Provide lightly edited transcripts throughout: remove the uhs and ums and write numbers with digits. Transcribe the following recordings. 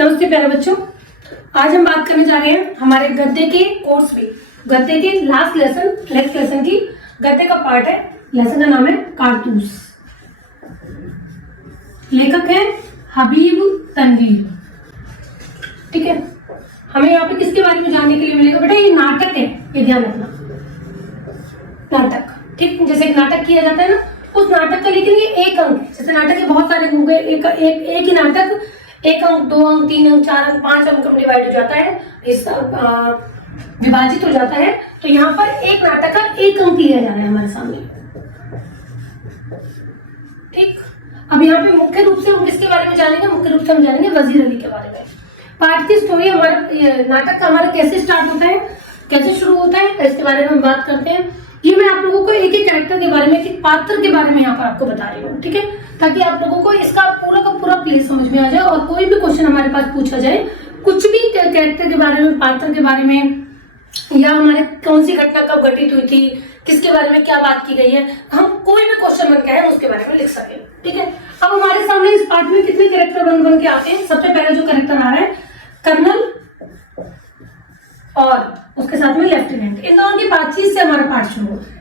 नमस्ते प्यारे बच्चों, आज हम बात करने जा रहे हैं हमारे गद्य के कोर्स में। गद्य के नेक्स्ट लेसन की गद्य का पार्ट है। लेसन का नाम है कारतूस। लेखक है हबीब तनवीर। ठीक है, हमें यहाँ पे किसके बारे में जानने के लिए मिलेगा बेटा? ये नाटक है, ये ध्यान रखना। नाटक, ठीक, जैसे एक नाटक किया जाता है ना, उस नाटक का, लेकिन ये एक अंक है। जैसे नाटक के बहुत सारे अंक, एक ही नाटक 1 अंक, 2 अंक, 3 अंक, 4 अंक, 5 अंक में डिवाइड हो जाता है, इस विभाजित हो जाता है। तो यहाँ पर एक नाटक का 1 अंक लिया जा रहा है हमारे सामने। ठीक, अब यहाँ पे मुख्य रूप से हम किसके बारे में जानेंगे? मुख्य रूप से हम जानेंगे वजीर अली के बारे में। पाठ की स्टोरी, हमारा नाटक का हमारा कैसे स्टार्ट होता है, कैसे शुरू होता है, इसके बारे में हम बात करते हैं। ये मैं आप लोगों को एक एक कैरेक्टर के बारे में, एक एक पात्र के बारे में यहाँ पर आपको बता रही हूँ, ठीक है, ताकि आप लोगों को इसका पूरा का पूरा प्ले समझ में आ जाए और कोई भी क्वेश्चन हमारे पास पूछा जाए, कुछ भी कैरेक्टर के बारे में, पात्र के बारे में, या हमारे कौन सी घटना कब घटित हुई थी, किसके बारे में क्या बात की गई है, हम कोई भी क्वेश्चन बन के आए उसके बारे में लिख सके। ठीक है, अब हमारे सामने इस पार्ट में कितने कैरेक्टर बन के आते हैं? सबसे पहले जो कैरेक्टर आ रहा है कर्नल और उसके साथ में लेफ्टिनेंट। इन दोनों की बातचीत से हमारा पाठ शुरू होता है।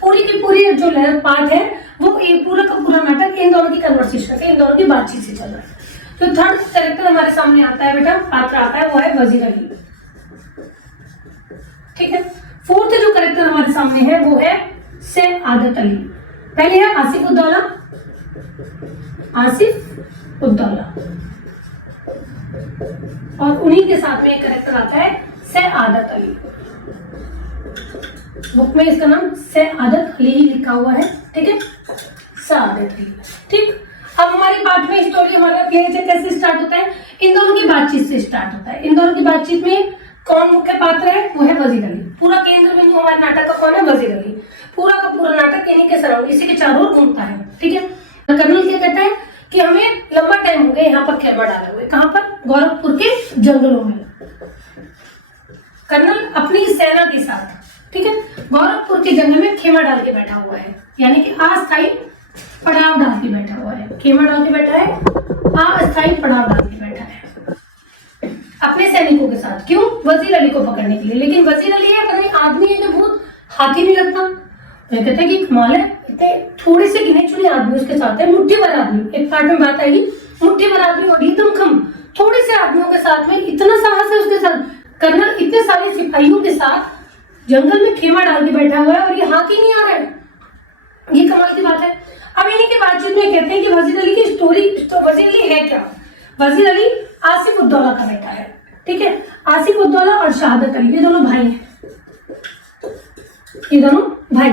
पूरी की पूरी जो पार्ट है वो पूरा का पूरा नाटक इन दोनों की कन्वर्सेशन से, इन दोनों की बातचीत से चल रहा है। जो थर्ड कैरेक्टर हमारे सामने आता है बेटा, पात्र आता है, वो है वजीर अली। ठीक है, फोर्थ जो कैरेक्टर हमारे सामने है वो है सआदत अली। पहले है आसिफ उद्दौला, और उन्हीं के साथ में एक कैरेक्टर आता है सआदत अली। बुक में इसका नाम सआदत अली ही लिखा हुआ है। ठीक है, सआदत अली। ठीक, अब हमारी पाठ में स्टोरी हमारा प्ले कैसे स्टार्ट होता है? इन दोनों की बातचीत से स्टार्ट होता है। इन दोनों की बातचीत में कौन मुख्य पात्र है? वो है वजीर अली। पूरा केंद्र बिंदु हमारे नाटक का कौन है? वजीर अली। पूरा का पूरा नाटक इन्हीं के सराउंड, इसी के चारों ओर घूमता है। ठीक है, कर्नल क्या कहता है कि हमें लंबा टाइम हो गया यहाँ पर खेमा डाले हुए। कहाँ पर? गोरखपुर के जंगलों में। कर्नल अपनी सेना के साथ, ठीक है, गोरखपुर के जंगल में खेमा डाल के बैठा हुआ है, यानी कि अस्थायी पड़ाव डाल के बैठा हुआ है। खेमा डाल के बैठा है, अस्थायी पड़ाव डाल के बैठा है अपने सैनिकों के साथ। क्यों? वजीर अली को पकड़ने के लिए। लेकिन वजीर अली है कहीं आदमी है जो बहुत हाथी नहीं लगता। तो कहते हैं कि कमाल है, इतने थोड़े से गिने चुने आदमी उसके साथ है, मुट्ठी भर आदमी। एक पार्ट में बात आएगी, मुट्ठी भर आदमी और एकदम कम थोड़े से आदमियों के साथ में इतना साहस है उसके साथ। कर्नल इतने सारे सिपाहियों के साथ जंगल में खेमा डाल के बैठा हुआ है और ये हाथी नहीं आ रहा है। ये कमाल की बात है। अब इन्हीं के बातचीत में कहते हैं कि वजीर अली की स्टोरी, तो वजीर अली है क्या? वजीर अली आसिफ उद्दौला का बेटा है। ठीक है, आसिफ उद्दौला और शहादत अली, ये दोनों भाई हैं। ये दोनों भाई,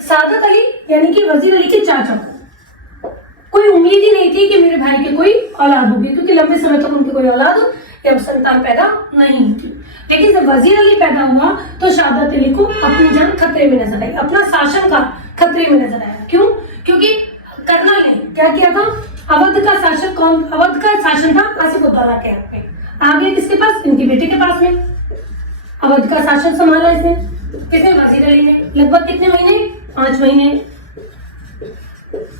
शहादत अली यानी कि वजीर अली के चाचा को कोई उम्मीद ही नहीं थी कि मेरे भाई के कोई औलाद होगी, क्योंकि लंबे समय तक उनकी कोई औलाद या संतान पैदा नहीं थी। लेकिन जब वजीर अली पैदा हुआ तो शहादत अली को अपनी जान खतरे में नजर आई, अपना शासन का खतरे में नजर आया। क्यों? क्योंकि कर्नल ने क्या किया था? अवध का शासन कौन? अवध का शासन था आसिफ उद्दौला के हाथ में। आगे किसके पास? इनके बेटे के पास में अवध का शासन संभाला इसने। किसने? वजीर अली ने। लगभग कितने महीने? 5 महीने।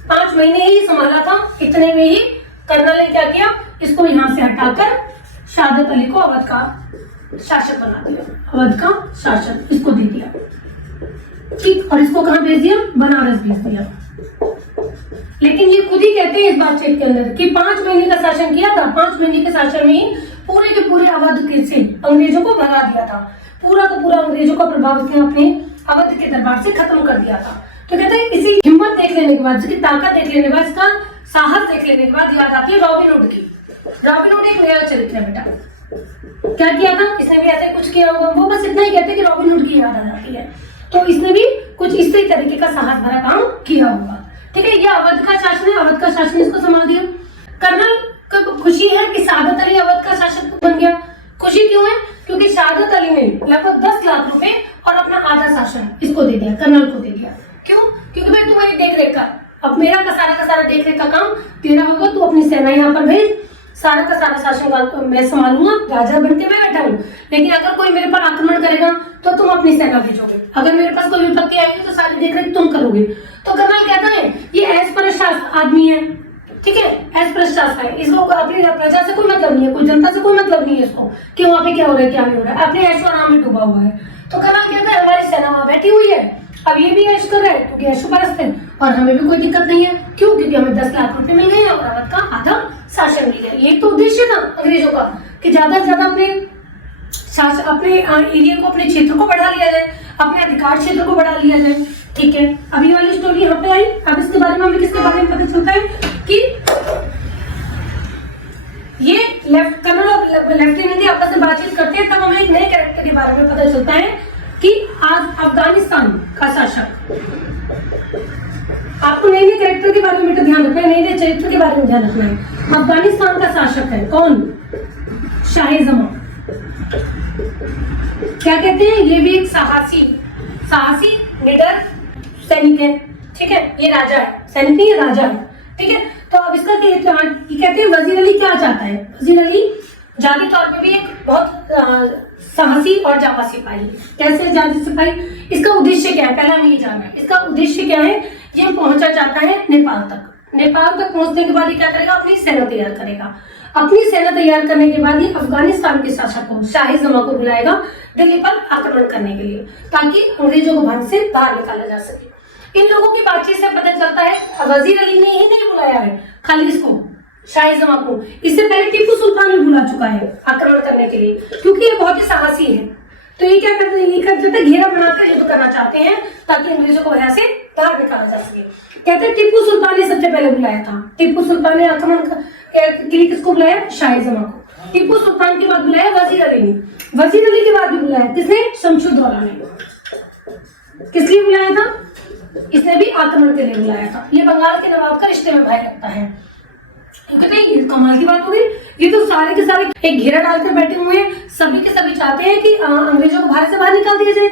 5 महीने ही संभाला था। इतने में ही कर्नल ने क्या किया? इसको यहाँ से हटाकर शहादत अली को अवध का शासक बना दिया। अवध का शासन इसको दे दिया। ठीक, और इसको कहाँ भेज दिया? बनारस भेज दिया। लेकिन ये खुद ही कहते हैं इस बातचीत के अंदर कि 5 महीने का शासन किया था। 5 महीने के शासन में ही पूरे के पूरे अवध के से अंग्रेजों को भगा दिया था। पूरा का पूरा अंग्रेजों का प्रभाव इसने अपने अवध के दरबार से खत्म कर दिया था। तो कहते हैं इसी हिम्मत देख लेने के बाद, इसकी ताकत देख लेने के बाद, इसका साहस देख लेने के बाद याद आती है रॉबिन हुड की। रॉबिन हुड एक नया चरित्र है बेटा। क्या किया था इसने? भी ऐसे कुछ किया होगा। वो बस इतना ही कहते हैं कि रॉबिन हुड की याद आ जाती है। तो इसने भी कुछ इसी तरीके का साहस भरा काम किया होगा। ठीक है, ये अवध का शासन है, अवध का शासन इसको संभाल दिया। कर्नल को खुशी है कि शहादत अली अवध का शासक बन गया। खुशी क्यों है? क्योंकि शहादत अली ने लगभग 10 लाख रुपए और अपना आधा शासन इसको दे दिया, कर्नल को दे दिया। क्यों? क्योंकि भाई तुम्हारी देख रेख का, अब मेरा का सारा देख रेख का काम तेरा होगा, तू अपनी सेना यहाँ पर भेज, सारा का सारा शासन मैं संभालूंगा, राजा बन के मैं बैठा हूँ। लेकिन अगर कोई मेरे पर आक्रमण करेगा तो तुम अपनी सेना भेजोगे, अगर मेरे पास कोई विपत्ति आएगी तो सारी देखरेख तुम करोगे। तो कर्नल कहता है ये ऐश परस्त आदमी है, ठीक है, एज प्रशासन है, इसको अपनी प्रजा से कोई मतलब नहीं है, कोई जनता से कोई मतलब नहीं है इसको कि वहाँ पे क्या हो रहा है क्या नहीं हो रहा है, अपने ऐशो आराम में डूबा हुआ है। तो कल क्या है, हमारी सेना वहाँ बैठी हुई है, अब ये भी ऐश कर रहा है क्योंकि ऐशो परस्त है और हमें भी कोई दिक्कत नहीं है। क्यों? क्योंकि हमें 10 लाख रुपए मिल गए और अवध का आधा शासन मिल गया। ये तो उद्देश्य था अंग्रेजों का कि ज्यादा से ज्यादा अपने एरिया को, अपने क्षेत्र को बढ़ा लिया जाए, अपने अधिकार क्षेत्र को बढ़ा लिया जाए। ठीक है, अभी वाली स्टोरी यहाँ पे आई। अब इसके बारे में हमें किसके बारे में पता चलता है कि ये कर्नल और लेफ्टिनेंट आपस में बातचीत करते हैं, तब हमें एक नए कैरेक्टर के बारे में पता चलता है कि आज अफगानिस्तान का शासक, आपको नए नए कैरेक्टर के बारे में तो ध्यान रखना है, नए नए चरित्र के बारे में ध्यान रखना है। अफगानिस्तान का शासक है कौन? शाह-ए-जमां। क्या कहते हैं? ये भी एक साहसी निडर सैनिक है। ठीक है, ये राजा है, सैनिक नहीं, ये राजा है। ठीक है, तो अब इसका ये कहते हैं वजीर अली क्या चाहता है? वजीर अली जाती तौर पे भी एक बहुत साहसी और जांबाज सिपाही। कैसे जांबाज सिपाही? इसका उद्देश्य क्या है? पहले हमें ये जानना है इसका उद्देश्य क्या है। ये पहुंचा चाहता है नेपाल तक। नेपाल तक पहुंचने के बाद ये क्या करेगा? अपनी सेना तैयार करेगा। अपनी सेना तैयार करने के बाद ये अफगानिस्तान के शासक को, शाह-ए-जमां को बुलाएगा दिल्ली पर आक्रमण करने के लिए, ताकि अंग्रेजों को भंग से बाहर निकाला जा सके। इन लोगों की बातचीत से पता चलता है वजीर अली ने ही नहीं बुलाया है खाली इसको, शाह-ए-जमां को, इससे पहले टीपू सुल्तान भी बुला चुका है आक्रमण करने के लिए, क्योंकि ये बहुत ही साहसी है। तो ये क्या करते हैं? ये करते थे घेरा बनाकर युद्ध करना चाहते हैं ताकि अंग्रेजों को वहां से बाहर निकाला जा सके। कहते हैं टीपू सुल्तान ने सबसे पहले बुलाया था। टीपू सुल्तान ने आक्रमण के लिए किसको बुलाया? शाह-ए-जमां को। टीपू सुल्तान के बाद बुलाया वजीर अली ने। वजीर अली के बाद भी बुलाया किसने? शमशुद्दौला ने। किस लिए बुलाया था? इसने भी आक्रमण के लिए बुलाया था। ये बंगाल के नवाब का रिश्ते में भाई लगता है। कहते हैं ये कमाल की बात हो गई, ये तो सारे के सारे एक घेरा डालकर बैठे हुए हैं, सभी के सभी चाहते हैं कि अंग्रेजों को भारत से बाहर निकाल दिया जाए।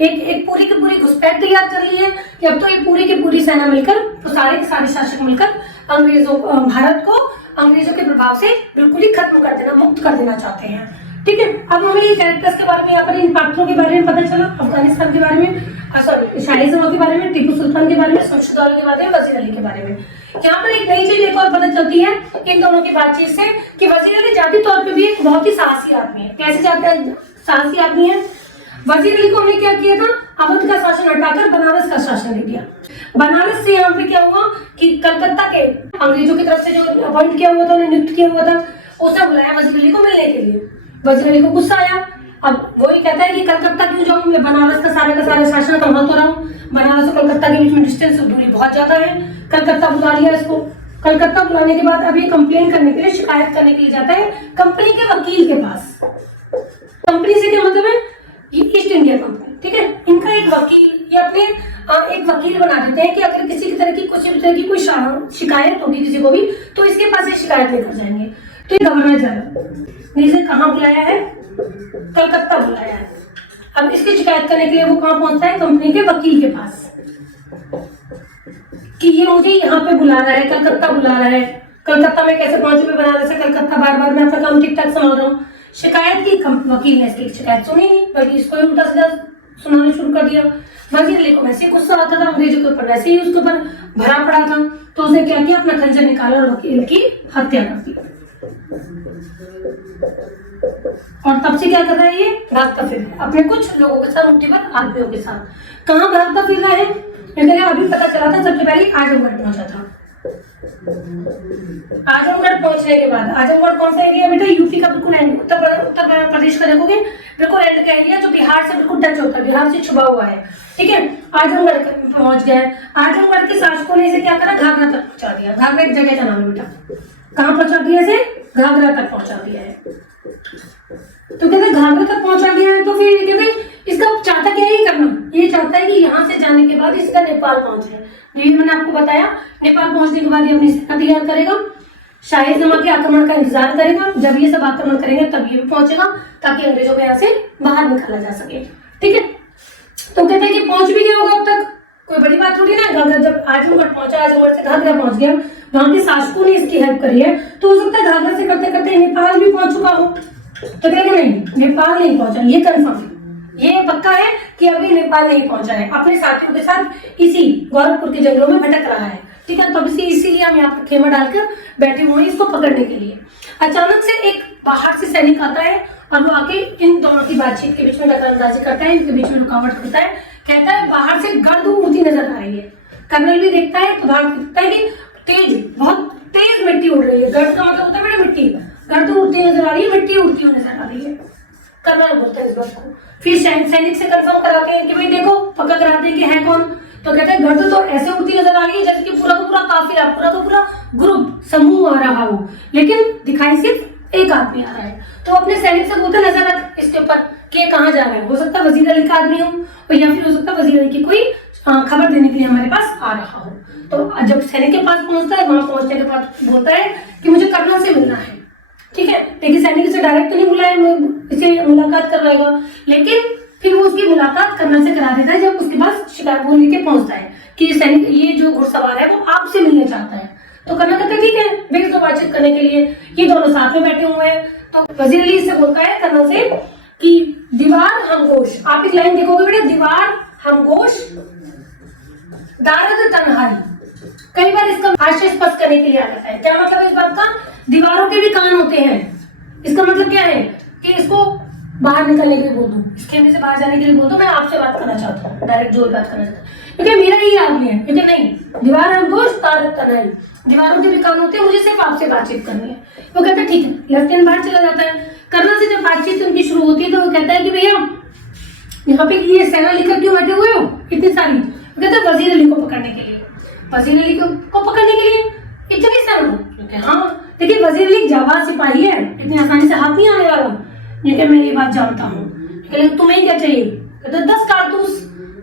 एक पूरी की पूरी घुसपैठ तैयार कर ली है कि अब तो ये पूरी की पूरी सेना मिलकर, तो सारे के सारे शासक मिलकर भारत को अंग्रेजों के प्रभाव से बिल्कुल ही खत्म कर देना, मुक्त कर देना चाहते हैं। ठीक है, अब हमें ये कैरेक्टर्स के बारे में, यहाँ पर इन पात्रों के बारे में पता चला। अफगानिस्तान के बारे में, सॉरी शाह-ए-जमां के बारे में, टीपू सुल्तान के बारे में, शमशुद्दौला के बारे में, वजीर अली के बारे में। यहाँ पर एक नई चीज एक और पता चलती है इन दोनों की बातचीत से कि वजीर अली जाती तौर पे भी एक बहुत ही साहसी आदमी है। कैसे साहसी आदमी है? वजीर अली को हमने क्या किया था? अवध का शासन हटाकर बनारस का शासन दे दिया। बनारस से यहाँ पे क्या हुआ कि कलकत्ता के अंग्रेजों की तरफ से जो अपॉइंट किया हुआ था, नियुक्त किया हुआ था, उसे बुलाया वजीर अली को मिलने के लिए। वजीर अली को गुस्सा आया। अब वही कहता है कि कलकत्ता क्यों जाऊं मैं, बनारस का सारा शासन करवा तो रहा हूँ। बनारस और कलकत्ता के बीच में डिस्टेंस, दूरी बहुत ज्यादा है। कलकत्ता बुला लिया इसको। कलकत्ता बुलाने के बाद अब ये कंप्लेन करने के लिए, शिकायत करने के लिए जाता है कंपनी के वकील के पास। कंपनी से क्या मतलब है? East India company. ठीक है, इनका एक वकील, ये अपने एक वकील बना देते हैं कि अगर किसी की तरह की कुछ भी तरह की कोई शिकायत होगी किसी को भी, तो इसके पास ये शिकायत लेकर जाएंगे। तो ये गवर्नर जनरल ने इसे कहाँ बुलाया है? कलकत्ता बुलाया है। अब इसकी शिकायत करने के लिए वो कहाँ पहुंचता है? कंपनी के वकील के पास, कि ये मुझे यहाँ पे बुला रहा है, कलकत्ता बुला रहा है। कलकत्ता में कैसे पहुंचे? मैं बनारस से कलकत्ता बार बार मैं अपना काम ठीक ठाक संभाल रहा हूँ। शिकायत की, वकील ने इसकी शिकायत सुनी नहीं, बल्कि इसको उल्टा सीधा सुनाना शुरू कर दिया। वजीर अली को वैसे गुस्सा आता था अंग्रेजों के ऊपर, वैसे ही उसके ऊपर भरा पड़ा था, तो उसने क्या किया? अपना खंजर निकाला और वकील की हत्या कर दी। और तब से क्या कर रहा है? ये भागता फिर रहा है अपने कुछ लोगों के साथ, उनके बाद आदमियों के साथ। कहाँ भागता फिर रहा है? अभी पता चला था सबसे पहले आजमगढ़ पहुंचा था। आजमगढ़ पहुंचने के बाद, आजमगढ़ कौन सा एरिया बेटा? यूपी का बिल्कुल एंड, उत्तर प्रदेश का देखोगे बिल्कुल एंड का एरिया, जो बिहार से बिल्कुल टच होता है, बिहार से छुपा हुआ है। ठीक है, आजमगढ़ पहुंच गया। आजमगढ़ के शासकों ने इसे क्या करा? घाघरा तक पहुंचा दिया। घाघरा एक जगह का नाम है बेटा। कहाँ पहुंचा दिया इसे? घाघरा तक पहुंचा दिया है। तो कहते घाघरा तक पहुंचा दिया है, तो फिर कहते इसका चाहता क्या है करना? ये चाहता है कि यहाँ से जाने के बाद इसका नेपाल पहुंचे। मैंने आपको बताया, नेपाल पहुंचने के बाद ये अपनी सेना तैयार करेगा, शाह-ए-जमां के आक्रमण का इंतजार करेगा। जब ये सब आक्रमण करेंगे तब ये भी पहुंचेगा, ताकि अंग्रेजों को यहाँ से बाहर निकाला जा सके। ठीक है, तो कहते हैं कि पहुंच भी गया होगा अब तक, कोई बड़ी बात थोड़ी ना। घाघरा जब आजमगढ़ पहुंचा, आजमगढ़ से घाघरा पहुंच गया, वहां के शासकों ने इसकी हेल्प करी है, तो हो सकता है घाघरा से करते करते नेपाल भी पहुंच चुका हो। तो कहेंगे नहीं, नेपाल नहीं पहुंचा, ये कंफर्म है, ये पक्का है कि अभी नेपाल नहीं पहुंचा है। अपने साथियों के साथ इसी गोरखपुर के जंगलों में भटक रहा है। ठीक है। तो इसीलिए हम यहाँ पर खेमा डालकर बैठे हुए हैं इसको पकड़ने के लिए। अचानक से एक बाहर से सैनिक आता है और वो आके इन दोनों की बातचीत के बीच में दखलंदाजी करता है, इनके बीच में रुकावट करता है। कहता है बाहर से गर्द उड़ती नजर आ रही है। कर्नल भी देखता है तो बाहर दिखता है कि बहुत तेज मिट्टी उड़ रही है। गर्द का मतलब होता है बेटा मिट्टी, गर्द उड़ती नजर आ रही है, मिट्टी उड़ती हुई नजर आ रही है। कर्नल बोलते हैं इस बात को। फिर सैनिक से कंफर्म कराते हैं कि भाई देखो, पक्का कराते हैं कि है कौन। तो कहते हैं गर्द तो ऐसे उड़ती नजर आ रही है जैसे कि पूरा का पूरा काफिला, पूरा का पूरा ग्रुप, समूह आ रहा हो, लेकिन दिखाई सिर्फ एक आदमी आ रहा है। तो अपने सैनिक से बोलते नजर रख इसके ऊपर कि ये कहाँ जा रहा है। हो सकता है वजीर अली का आदमी हो, और या फिर हो सकता है वजीर अली की कोई खबर देने के लिए हमारे पास आ रहा हो। तो जब सैनिक के पास पहुंचता है, वहां पहुंचने के बाद बोलता है कि मुझे कर्नल से मिलना है। ठीक है, लेकिन सैनिक से डायरेक्ट तो नहीं बुलाया, इसे मुलाकात करवाएगा, लेकिन फिर वो उसकी मुलाकात कर्नल से करा देता है। जब उसके पास शिकायत बोल लेके पहुंचता है कि सैनिक ये जो घुड़सवार है वो आपसे मिलने चाहता है। तो कर्नल कहता है ठीक है, भेज दो बातचीत करने के लिए। ये दोनों साथ में बैठे हुए हैं। तो वजीर अली से बोलता है कर्नल से कि दीवार हमगोश, आप एक लाइन देखोगे बेटा, दीवार हमगोश दारद तन्हाई। कई बार इसका भाष्य स्पष्ट करने के लिए आ जाता है। क्या मतलब है इस बात का? दीवारों के भी कान होते हैं। इसका मतलब क्या है कि इसको बाहर निकलने के लिए बोल दो, इस खेमे से बाहर जाने के लिए बोल दो, मैं आपसे बात करना चाहता हूँ, डायरेक्ट जो बात करना चाहता हूँ, क्योंकि मेरा ही आदमी है। क्योंकि नहीं, दीवार हमगोश दारद तन्हाई, दीवारों के भी कान होते हैं, मुझे सिर्फ आपसे बातचीत करनी है। वो कहता है ठीक है। लेफ्टिनेंट बाहर चला जाता है। कर्नल से जब बातचीत उनकी शुरू होती है तो वो कहता है कि भैया यहाँ पे ये सेना लेकर क्यों बैठे हुए हो इतनी सारी? वो कहता है वजीर अली को पकड़ने के लिए। वजीर अली को पकड़ने के लिए इतनी सेना? हाँ, देखिए वजीर अली जाबाज सिपाही है, इतनी आसानी से हाथ नहीं आने वाला। क्योंकि मैं ये बात जानता हूँ। लेकिन तुम्हें क्या चाहिए? कहते 10 कारतूस।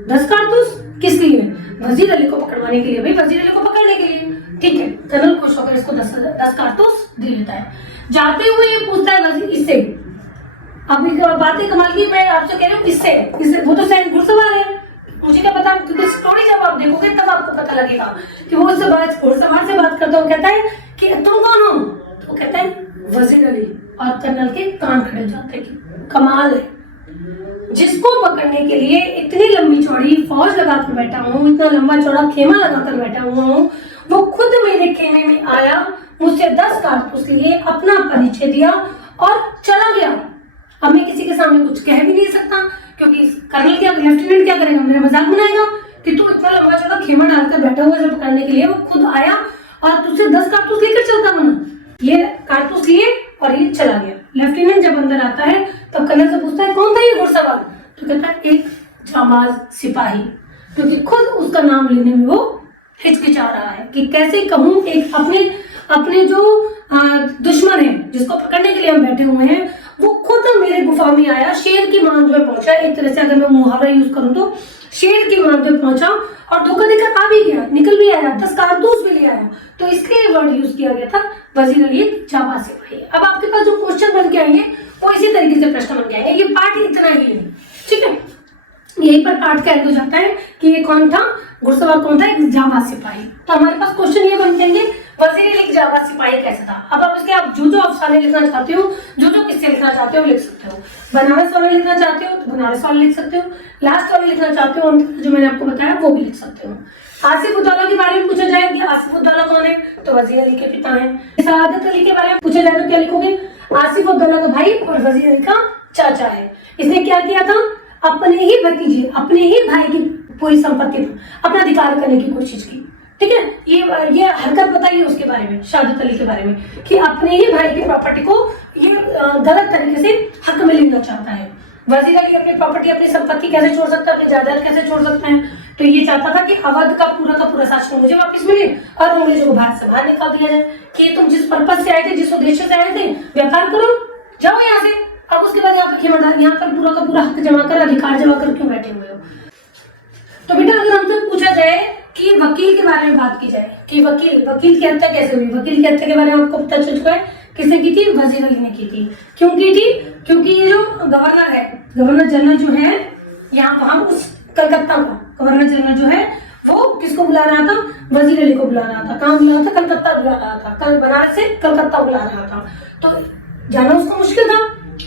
10 कारतूस किस लिए? वजीर अली को पकड़वाने के लिए। भाई वजीर अली को पकड़ने के लिए, ठीक है। कर्नल खुश होकर इसको 10 कारतूस दे देता है। जाते हुए ये पूछता है वजीर इससे, अभी बातें कमाल की, मैं आपसे कह रही हूँ इससे वो तो सैनिक घुड़सवार है, मुझे क्या पता, क्योंकि स्टोरी जब आप देखोगे तब आपको पता लगेगा कि वो उससे घुड़सवार से बात करता है। कहता है कि तुम कौन हो? तो कहता है वजीर अली, और कर्नल के कान खड़े हो जाते हैं। कमाल है, जिसको पकड़ने के लिए इतनी लंबी चौड़ी फौज लगाकर बैठा हूँ, इतना लंबा चौड़ा खेमा लगाकर बैठा हुआ हूँ, वो खुद मेरे खेमे में आया, मुझसे 10 कारतूस लिए, अपना परिचय दिया और चला गया। अब मैं किसी के सामने कुछ कह भी नहीं सकता, क्योंकि कर्नल क्या, लेफ्टिनेंट क्या करेगा, मेरा मजाक बनाएगा कि तू इतना लंबा चौड़ा खेमा डालकर बैठा हुआ है पकड़ने के लिए। वो खुद आया और तुझसे 10 कारतूस लेकर चलता बना। ये कारतूस लिए और ये चला गया। लेफ्टिनेंट जब अंदर आता है तब कर्नल से पूछता है कौन था ये घुड़सवार? तो कहता है एक जाबाज सिपाही, क्योंकि खुद उसका नाम लेने में वो हिचकिचा रहा है कि कैसे कहूँ एक अपने जो दुश्मन है जिसको पकड़ने के लिए हम बैठे हुए हैं, वो खुद मेरे गुफा में आया, शेर की मांद में पहुंचा। एक तरह से अगर मैं मुहावरा यूज करूं तो शेर की मांद में पहुंचा और धोखा देकर आ भी गया, निकल भी आया, 10 कारतूस भी ले आया। तो इसके वर्ड यूज किया गया था वजीर अली जाबाज सिपाही। अब आपके पास जो क्वेश्चन बन के आएंगे वो इसी तरीके से प्रश्न बन के आएंगे। ये पार्ट इतना ही है, ठीक है। यहीं पर पार्ट का हो जाता है कि ये कौन था, घुड़सवार कौन था, एक जाबाज सिपाही। तो हमारे पास क्वेश्चन ये बन जाएंगे वजीर अली जाबाज सिपाही कैसा था। अब आप इसके आप जो अफसाने लिखना चाहते हो, जो किस्से लिखना चाहते हो लिख सकते हो। बनारस वाले लिखना चाहते हो तो बनारस वाले लिख सकते हो, लास्ट वाले लिखना चाहते हो जो मैंने आपको बताया वो भी लिख सकते हो। आसिफ उद्दौला के बारे में पूछा जाए कि आसिफ उद्दौला कौन है, तो वजीर अली के पिता हैं। सआदत अली के बारे में पूछा जाए तो क्या लिखोगे? आसिफ उद्दौला का भाई और वजीर अली का चाचा है। इसने क्या किया था? अपने ही भतीजे, अपने ही भाई की पूरी संपत्ति पर अपना अधिकार करने की कोशिश की, ठीक है। ये हरकत बताइए उसके बारे में, सआदत अली के बारे में, कि अपने ही भाई की प्रॉपर्टी को ये गलत तरीके से हक में लेना चाहता है। वजीर अली अपनी प्रॉपर्टी, अपनी संपत्ति कैसे छोड़ सकता है, अपनी जायदाद कैसे छोड़ सकता है? तो ये चाहता था कि अवध का पूरा शासन मुझे वापस मिले और अंग्रेजों को भारत से बाहर निकाल दिया जाए कि तुम जिस पर्पज से आए थे, जिस उद्देश्य से आए थे, व्यापार करो, जाओ यहाँ से। अब उसके बाद यहाँ पर खेमादार, यहाँ पर पूरा का पूरा हक जमा कर, अधिकार जमा कर क्यों बैठे हुए हो? तो बेटा अगर हमसे पूछा जाए कि वकील के बारे में बात की जाए कि वकील की हत्या कैसे हुई, वकील की हत्या के बारे में आपको पता चल चुका है किसने की थी? वजीर अली ने की थी। क्यों की थी? क्योंकि ये जो गवर्नर है, गवर्नर जनरल जो है यहाँ वहां उस कलकत्ता का गवर्नर जनरल जो है वो किसको बुला रहा था? वजीर अली को बुला रहा था। कहाँ बुला रहा था? कलकत्ता बुला रहा था। कल बनारस से कलकत्ता बुला रहा था, तो जाना उसको मुश्किल था।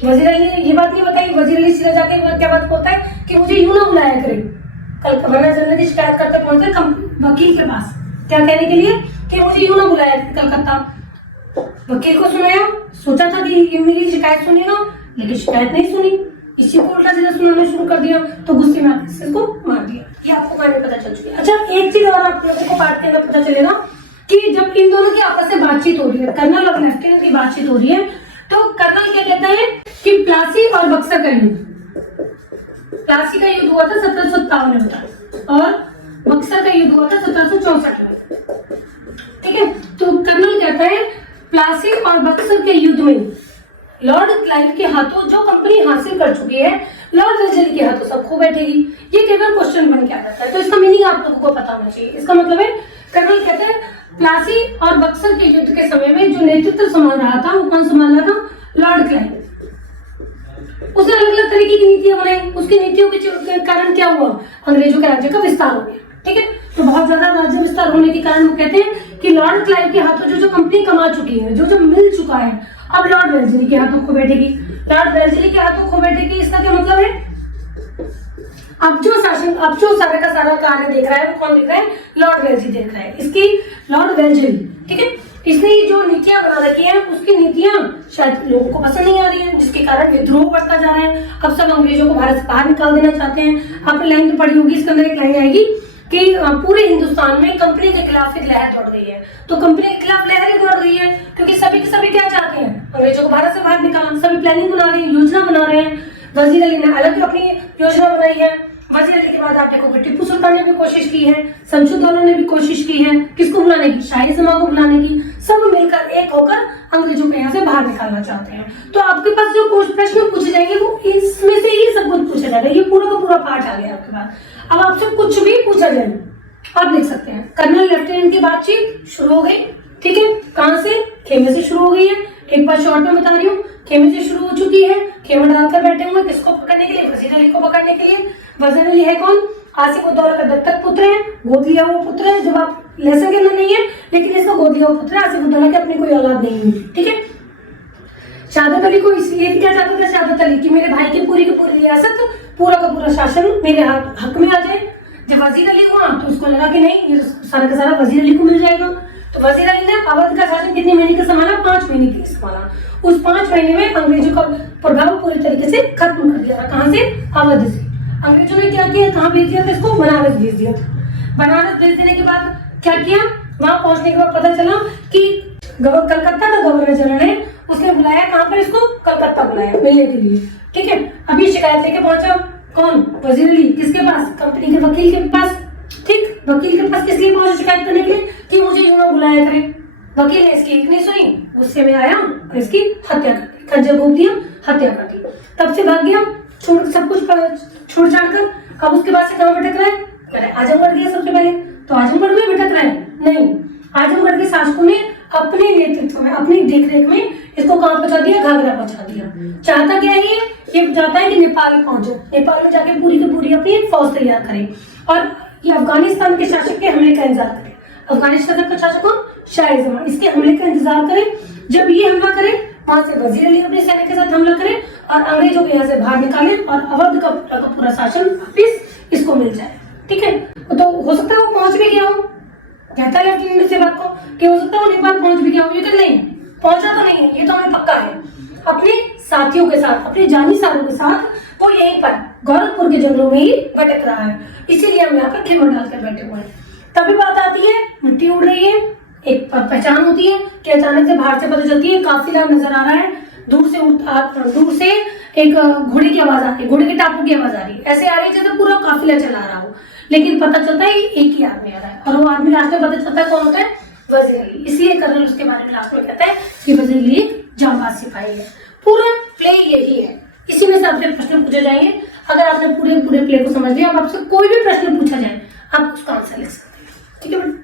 वजीर अली ने ये बात नहीं बताई। वजीर अली सीधे जाके क्या बात बोलता है कि मुझे यूं ना बुलाया करे। कल गवर्नर जनरल की शिकायत करते पहुंचते वकील के पास क्या कहने के लिए कि मुझे यूं ना बुलाया कलकत्ता। वकील को सुनाया, सोचा था कि ये मेरी शिकायत सुनेगा, लेकिन शिकायत नहीं सुनी, इसी को उल्टा सीधा सुनाना शुरू कर दिया, तो गुस्से में आकर इसको मार दिया। ये आपको कहानी पता चल चुकी है। अच्छा, एक चीज और आप लोगों को पाठ के अंदर पता चलेगा कि जब इन दोनों की आपस में बातचीत हो रही है, कर्नल और लेफ्टिनेंट की बातचीत हो रही है, तो कर्नल क्या कहता है कि प्लासी और बक्सर का युद्ध, प्लासी का युद्ध हुआ था 1757 में और बक्सर का युद्ध हुआ था 1764 में, ठीक है। तो कर्नल कहता है प्लासी और बक्सर के युद्ध में लॉर्ड क्लाइव के हाथों जो कंपनी हासिल कर चुकी है, लॉर्ड वेल्जली के हाथों सब खो बैठेगी। ये कई बार क्वेश्चन बन के आता है, तो इसका मीनिंग आप लोगों को पता होना चाहिए। इसका मतलब है कर्नल कहते हैं प्लासी और बक्सर के युद्ध के समय में जो नेतृत्व संभाल रहा था, वो कौन संभाल रहा था? Lord Clive. उसने अलग अलग तरीके की नीतियां बनाई, उसकी नीतियों के कारण क्या हुआ? अंग्रेजों के राज्य का विस्तार हो गया, ठीक है। तो बहुत ज्यादा राज्य विस्तार होने के कारण वो कहते हैं कि लॉर्ड क्लाइव के हाथों जो जो कंपनी कमा चुकी है, जो जो मिल चुका है, अब लॉर्ड वेल्जली के हाथों खो बैठेगी। लॉर्ड वेल्जली के हाथों खो बैठेगी, इसका क्या मतलब है? अब जो सारा का सारा कार्य देख रहा है वो कौन देख रहा है? लॉर्ड वेल्जली देख रहा है। इसकी लॉर्ड वेल्जली, ठीक है, इसने जो नीतियां बना रखी है, उसकी नीतियां शायद लोगों को पसंद नहीं आ रही है, जिसके कारण विद्रोह बढ़ता जा रहा है। अब सब अंग्रेजों को भारत से बाहर निकाल देना चाहते हैं। आपने लाइन तो पढ़ी होगी, इसके अंदर एक लाइन आएगी कि पूरे हिंदुस्तान में कंपनी के खिलाफ एक लहर दौड़ गई है। तो कंपनी के खिलाफ लहर ही दौड़ गई है क्योंकि सभी के सभी क्या चाहते हैं? अंग्रेजों को भारत से बाहर निकालना। सभी प्लानिंग बना रहे हैं, योजना बना रहे हैं। वजीर अली ने अलग अपनी योजना बनाई है। वजीर अली के बाद आप देखोगे टिप्पू सुल्तान ने भी कोशिश की है, शमशुद्दौला ने भी कोशिश की है, किसको बुलाने की? शाही समा को बुलाने की। सब मिलकर एक होकर अंग्रेजों को यहाँ से बाहर निकालना चाहते हैं। तो आपके पास जो प्रश्न पूछे जाएंगे वो इसमें से ही सब कुछ पूछा जाएगा। ये पूरा का पूरा पार्ट आ गया आपके पास। अब आपसे कुछ भी पूछा जाए आप लिख सकते हैं। कर्नल लेफ्टिनेंट की बातचीत शुरू हो गई, ठीक है। कहां से? खेमे से शुरू हो गई है। एक बार शॉर्ट में बता रही हूँ, खेमे से शुरू हो चुकी है। खेमे डालकर बैठे हुए किसको पकड़ने के लिए? वजीर अली को पकड़ने के लिए। वजीर अली है कौन? आसिफ उद्दौला का दत्तक पुत्र है, गोद लिया हुआ पुत्र है। जब आप लेसन के अंदर नहीं है, लेकिन इसका गोद लिया हुआ पुत्र है। आसिफ उद्दौला की अपनी कोई औलाद नहीं हुई, ठीक है। शहादत अली को इसलिए क्या चाहता था शहादत अली कि मेरे भाई की पूरी रियासत, पूरा का पूरा शासन मेरे हक में आ जाए। जब वजीर अली हुआ तो उसको लगा कि नहीं, ये सारा का सारा वजीर अली को मिल जाएगा। तो वजीर अली ने अवध का शासन कितने महीने का संभाला? 5 महीने के लिए संभाला। उस 5 महीने में अंग्रेजों का प्रभाव पूरी तरीके से खत्म कर दिया था। कहां से? अवध से। अंग्रेजों ने क्या किया? कहां भेज दिया था इसको? बनारस भेज दिया था। बनारस भेज देने के बाद क्या किया? वहां पहुंचने के बाद पता चला कि कलकत्ता का गवर्नर जनरल है, उसने बुलाया कहां पर? इसको कलकत्ता बुलाया मिलने के लिए, ठीक है। अभी शिकायत लेके पहुंचा कौन? वजीर अली। किसके पास? कंपनी के वकील के पास, ठीक। वकील के पास किस लिए पहुंचा? शिकायत करने के लिए कि मुझे यूं बुलाया करे। वकील ने इसकी एक नहीं सुनी, गुस्से में आया और इसकी हत्या कर दी, खंजर घोंप दिया, हत्या कर दी। तब से भाग गया, सब कुछ छोड़ छाड़ कर। अब उसके बाद से कहां भटक रहा है? पहले आजमगढ़ गया सबसे पहले, तो आजमगढ़ में भटक रहा है? नहीं, आजमगढ़ के शासकों ने अपने नेतृत्व में, अपनी देखरेख में इसको कहां पहुंचा दिया? घाघरा पहुंचा दिया। चाहता क्या है ये चाहता है कि नेपाल पहुंचे, नेपाल में जाके पूरी की पूरी अपनी फौज तैयार करे और ये अफगानिस्तान के शासक के हमले का इंतजार करे। अफगानिस्तान का शासक कौन? शाही जमा। इसके हमले का इंतजार करे। जब ये हमला करे, वहां से वजीर अली अपने सैनिक के साथ हमला करे और अंग्रेजों को यहाँ से बाहर निकाले और अवध का पूरा शासन वापिस इसको मिल जाए, ठीक है। तो हो सकता है वो पहुंच भी गया हो, कहता है लेफ्टिनेंट से बात को कि हो सकता है वो नेपाल पहुंच भी गया हो, लेकिन नहीं पहुंचा तो नहीं है, ये तो हमें पक्का है। अपने साथियों के साथ, अपने जानी सारों के साथ वो यहीं पर गोरखपुर के जंगलों में ही भटक रहा है। इसीलिए हम यहाँ पर खेमा डालकर बैठे हुए हैं। तभी बात आती है, मिट्टी उड़ रही है, एक पहचान होती है कि अचानक से बाहर से पता चलती है काफिला नजर आ रहा है। दूर से एक घोड़े की आवाज आती है, घोड़े के टापू की आवाज आ रही है, ऐसे आ रही है जैसे पूरा काफिला चला रहा हो। लेकिन पता चलता है एक ही आदमी आ रहा है और वो आदमी लास्ट में पता चलता है कौन होता है? वजीर अली। इसलिए कर्नल उसके बारे में लास्ट में कहता है कि वजीर अली एक जांबाज सिपाही है। पूरा प्ले यही है। इसी में से आपसे प्रश्न पूछे जाएंगे। अगर आपने पूरे प्ले को समझ लिया, अब आपसे कोई भी प्रश्न पूछा जाए आप उसका आंसर लिख सकते हैं, ठीक है बेटा।